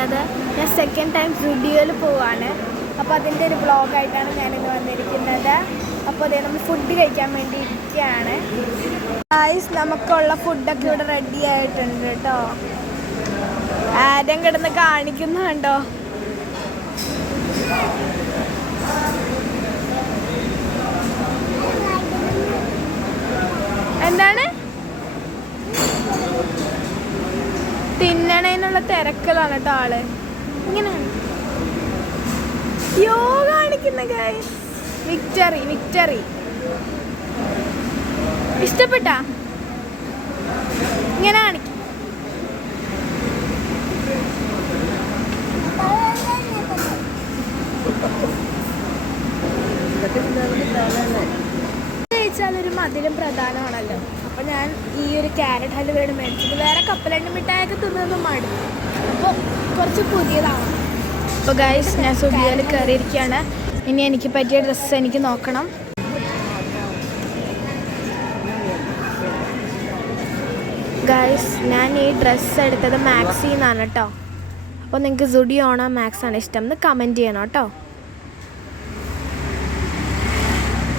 വന്നിരിക്കുന്നത്. ഞാൻ second time സ്റ്റുഡിയോയിൽ പോവാണ്. അപ്പോൾ അതിൻ്റെ ഒരു വ്ളോഗായിട്ടാണ് ഞാനിന്ന് വന്നിരിക്കുന്നത്. അപ്പോൾ അതേ നമ്മൾ ഫുഡ് കഴിക്കാൻ വേണ്ടി ഇരിക്കുകയാണ്. ഗായ്സ്, നമുക്കുള്ള ഫുഡൊക്കെ ഇവിടെ റെഡി ആയിട്ടുണ്ട് കേട്ടോ. ആരും കിടന്ന് കാണിക്കുന്നുണ്ടോ? എന്താണ് തിന്നണേന്നുള്ള തിരക്കലാണ് കേട്ടോ ആള്. ഇങ്ങനെയാണ് യോ കാണിക്കുന്ന ഗൈസ്. Victory victory ഇഷ്ടപ്പെട്ടാ? ഇങ്ങനെ കാണിക്കും. കഴിച്ചാലൊരു മധുരം പ്രധാനമാണല്ലോ. അപ്പോൾ ഞാൻ ഈ ഒരു ക്യാരറ്റ് ഹലുവയാണ് മേടിച്ചത്. വേറെ കപ്പലണ്ടി മിഠായൊക്കെ തിന്നൊന്നും മടുത്തു. അപ്പോൾ കുറച്ച് പുതിയതാണ്. അപ്പോൾ ഗൈസ്, ഞാൻ സ്റ്റുഡിയോയിൽ കയറിയിരിക്കുകയാണ്. ഇനി എനിക്ക് പറ്റിയ ഡ്രസ്സ് എനിക്ക് നോക്കണം. ഗൈസ്, ഞാൻ ഈ ഡ്രസ്സ് എടുത്തത് മാക്സിൽ നിന്നാണ് കേട്ടോ. അപ്പോൾ നിങ്ങൾക്ക് സുഡിയോ ആണോ മാക്സ് ആണോ ഇഷ്ടം എന്ന് കമൻറ്റ് ചെയ്യണം കേട്ടോ.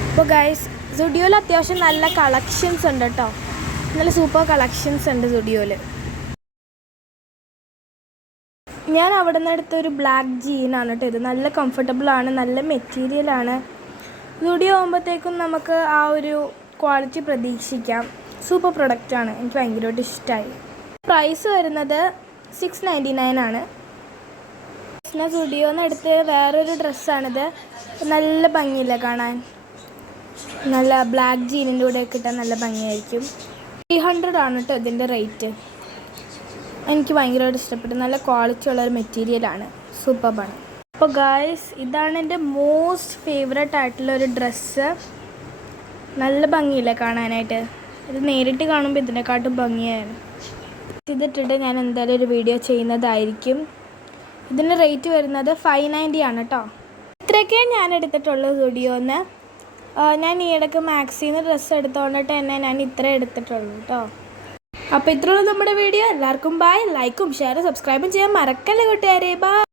അപ്പോൾ ഗൈസ്, സുഡിയോയിൽ അത്യാവശ്യം നല്ല കളക്ഷൻസ് ഉണ്ട് കേട്ടോ. നല്ല സൂപ്പർ കളക്ഷൻസ് ഉണ്ട് സുഡിയോയിൽ. ഞാൻ അവിടെ നിന്ന് എടുത്തൊരു ബ്ലാക്ക് ജീനാണ് കേട്ടോ. ഇത് നല്ല കംഫർട്ടബിളാണ്, നല്ല മെറ്റീരിയലാണ്. സുഡിയോ ആകുമ്പോഴത്തേക്കും നമുക്ക് ആ ഒരു ക്വാളിറ്റി പ്രതീക്ഷിക്കാം. സൂപ്പർ പ്രൊഡക്റ്റാണ്, എനിക്ക് ഭയങ്കരമായിട്ട് ഇഷ്ടമായി. പ്രൈസ് വരുന്നത് 699 ആണ്. സുഡിയോന്ന് എടുത്ത് വേറൊരു ഡ്രസ്സാണിത്. നല്ല ഭംഗിയില്ല കാണാൻ. നല്ല ബ്ലാക്ക് ജീനിൻ്റെ കൂടെ ഒക്കെ ഇട്ടാൽ നല്ല ഭംഗിയായിരിക്കും. 300 ആണ് കേട്ടോ ഇതിൻ്റെ റേറ്റ്. എനിക്ക് ഭയങ്കരമായിട്ട് ഇഷ്ടപ്പെട്ടു. നല്ല ക്വാളിറ്റി ഉള്ളൊരു മെറ്റീരിയലാണ്, സൂപ്പറാണ്. അപ്പോൾ ഗായ്സ്, ഇതാണ് എൻ്റെ മോസ്റ്റ് ഫേവറേറ്റ് ആയിട്ടുള്ളൊരു ഡ്രസ്സ്. നല്ല ഭംഗിയില്ല കാണാനായിട്ട്. ഇത് നേരിട്ട് കാണുമ്പോൾ ഇതിനെക്കാട്ടും ഭംഗിയാണ്. ഇതിട്ടിട്ട് ഞാൻ എന്തായാലും ഒരു വീഡിയോ ചെയ്യുന്നതായിരിക്കും. ഇതിൻ്റെ റേറ്റ് വരുന്നത് 590 ആണ് കേട്ടോ. ഇത്രയൊക്കെ ഞാൻ എടുത്തിട്ടുള്ളൂ സ്റ്റുഡിയോന്ന്. ഞാൻ ഈ ഇടയ്ക്ക് മാക്സിന്ന് ഡ്രസ്സ് എടുത്തോണ്ടിട്ട് തന്നെ ഞാൻ ഇത്ര എടുത്തിട്ടുള്ളൂ കേട്ടോ. അപ്പോൾ ഇത്രയുള്ളൂ നമ്മുടെ വീഡിയോ. എല്ലാവർക്കും ബൈ. ലൈക്കും ഷെയറും സബ്സ്ക്രൈബും ചെയ്യാൻ മറക്കല്ലേ കൂട്ടുകാരെ. ബൈ.